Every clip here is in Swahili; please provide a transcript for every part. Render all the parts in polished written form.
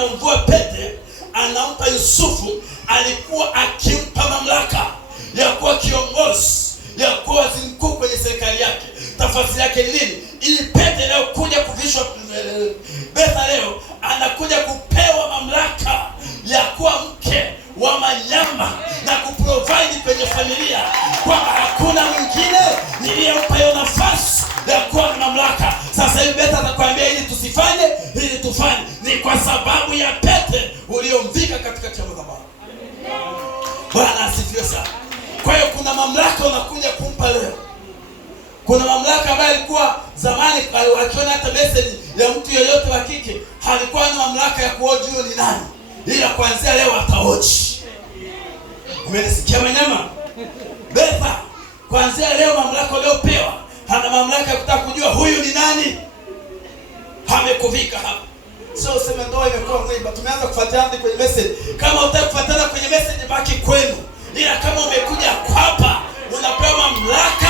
anamvua pete, anampa Yusufu, alikuwa akimpa mamlaka ya kuwa kiongozi, ya kuwa waziri mkuu kwenye serikali yake. Tafasiri yake ni nini? Ili pete leo kuja kuvishwa Betha, leo anakuja kupewa mamlaka ya kuwa mke wa manyama na kuprovide kwenye familia, kwamba hakuna mwingine niliyempa hiyo nafasi ya kuwa na mamlaka. Sasa hivi Betha atakwambia ili tusifanye, ili tufanye, ni kwa sababu ya pete uliyomvika katikati ya madhabahu. Bwana asifiwe sana. Kwa hiyo kuna mamlaka unakuja kumpa leo. Kuna mamlaka ambayo alikuwa zamani akiona hata message ya mtu yeyote wa kike halikuwa na mamlaka ya kuoji huyo ni nani, ila kuanzia leo ataoji. Umenisikia manyama? Betha kuanzia leo mamlaka uliopewa, hana mamlaka ya kutaka kujua huyu ni nani. Amekuvika hapa. Sio useme ndoa imekuwa mwiba. Tumeanza kufuatana kwenye message. Kama unataka kufuatana kwenye message baki kwenu. Ila kama umekuja hapa unapewa mamlaka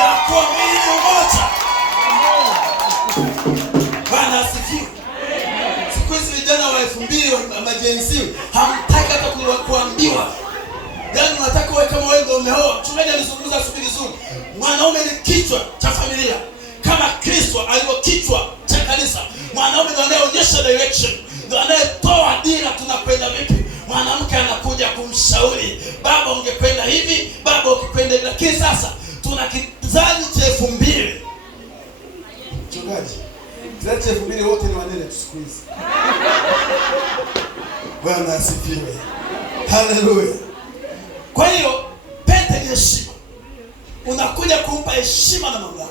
ya kuwa mwili mmoja. Bwana asifiwe. Siku hizi vijana wa 2000 wa majenzi hamtaki hata kuambiwa. Yaani unataka wewe kama wewe ndio umeoa. Mchungaji alizungumza asubuhi vizuri. Mwanaume ni kichwa cha familia. Kama Kristo alivyo kichwa cha kanisa. Mwanaume ndiye anayeonyesha direction. Ndiye anayetoa dira tunakwenda vipi. Mwanamke anakuja kumshauri, baba ungekwenda hivi, baba ukikwenda hivi. Lakini sasa tuna kizazi cha 2000. Mchungaji, kizazi cha 2000 wote ni wanene siku hizi. Bwana asifiwe. Haleluya. Kwa hiyo pete ni heshima. Unakuja kumpa heshima na mamlaka.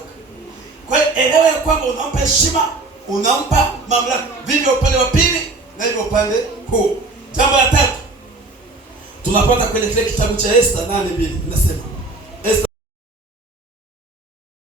Kwa hiyo elewa ya kwamba unampa heshima, unampa mamlaka. Vivyo upande wa pili na hivyo upande huu. Jambo la tatu tunapata kwenye kile kitabu cha Esther 8:2 inasema